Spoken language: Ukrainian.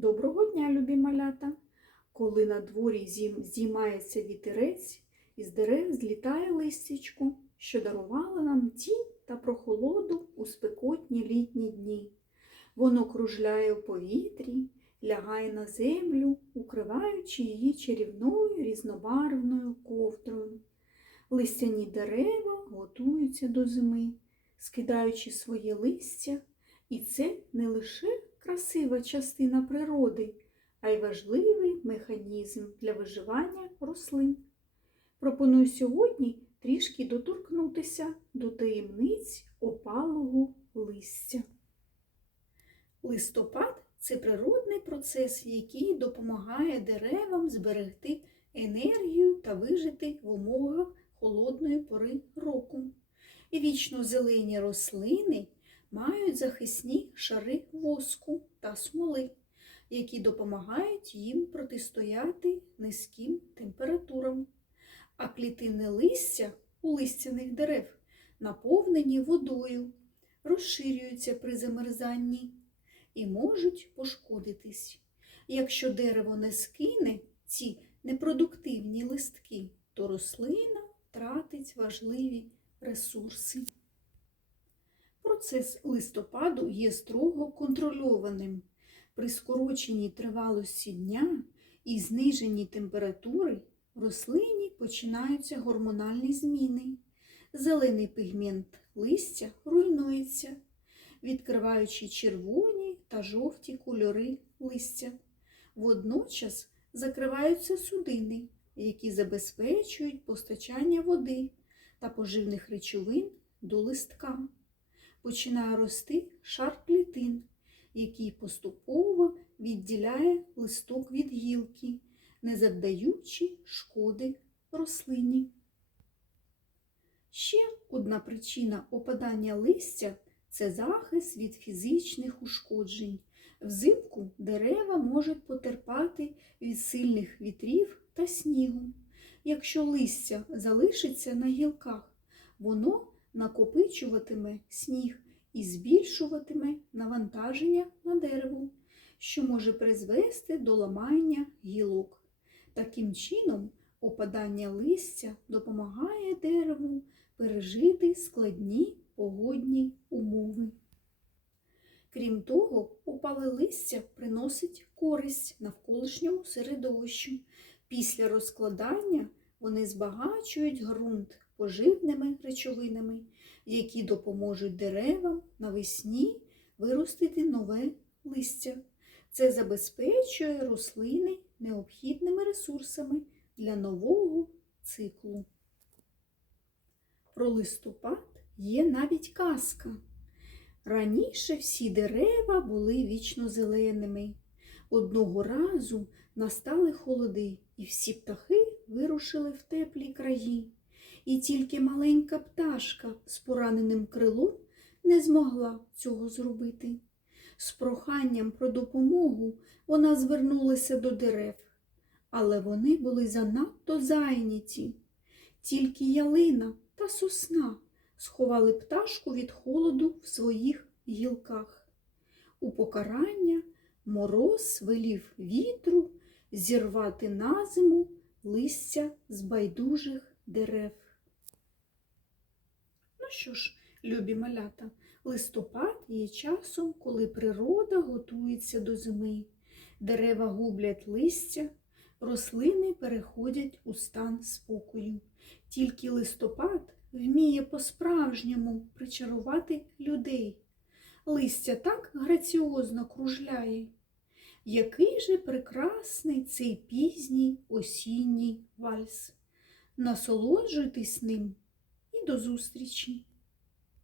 Доброго дня, любі малята! Коли на дворі зім- здіймається вітерець, із дерев злітає листячко, що дарувало нам тінь та прохолоду у спекотні літні дні. Воно кружляє у повітрі, лягає на землю, укриваючи її чарівною різнобарвною ковдрою. Листяні дерева готуються до зими, скидаючи своє листя, і це не лише красива частина природи, а й важливий механізм для виживання рослин. Пропоную сьогодні трішки доторкнутися до таємниць опалого листя. Листопад це природний процес, який допомагає деревам зберегти енергію та вижити в умовах холодної пори року. І вічно зелені рослини мають захисні шари воску та смоли, які допомагають їм протистояти низьким температурам. А клітини листя у листяних дерев наповнені водою, розширюються при замерзанні і можуть пошкодитись. Якщо дерево не скине ці непродуктивні листки, то рослина втратить важливі ресурси. Процес листопаду є строго контрольованим. При скороченні тривалості дня і зниженні температури в рослині починаються гормональні зміни. Зелений пігмент листя руйнується, відкриваючи червоні та жовті кольори листя. Водночас закриваються судини, які забезпечують постачання води та поживних речовин до листка. Починає рости шар клітин, який поступово відділяє листок від гілки, не завдаючи шкоди рослині. Ще одна причина опадання листя це захист від фізичних ушкоджень. Взимку дерева можуть потерпати від сильних вітрів та снігу. Якщо листя залишиться на гілках, воно накопичуватиме сніг і збільшуватиме навантаження на дерево, що може призвести до ламання гілок. Таким чином, опадання листя допомагає дереву пережити складні погодні умови. Крім того, опале листя приносить користь навколишньому середовищу. Після розкладання вони збагачують ґрунт поживними речовинами, які допоможуть деревам навесні виростити нове листя. Це забезпечує рослини необхідними ресурсами для нового циклу. Про листопад є навіть казка. Раніше всі дерева були вічно зеленими. Одного разу настали холоди, і всі птахи вирушили в теплі краї. І тільки маленька пташка з пораненим крилом не змогла цього зробити. З проханням про допомогу вона звернулася до дерев, але вони були занадто зайняті. Тільки ялина та сосна сховали пташку від холоду в своїх гілках. У покарання мороз велів вітру зірвати на зиму листя з байдужих дерев. Що ж, любі малята, листопад є часом, коли природа готується до зими. Дерева гублять листя, рослини переходять у стан спокою. Тільки листопад вміє по-справжньому причарувати людей. Листя так граціозно кружляє. Який же прекрасний цей пізній осінній вальс. Насолоджуйтесь ним до зустрічі!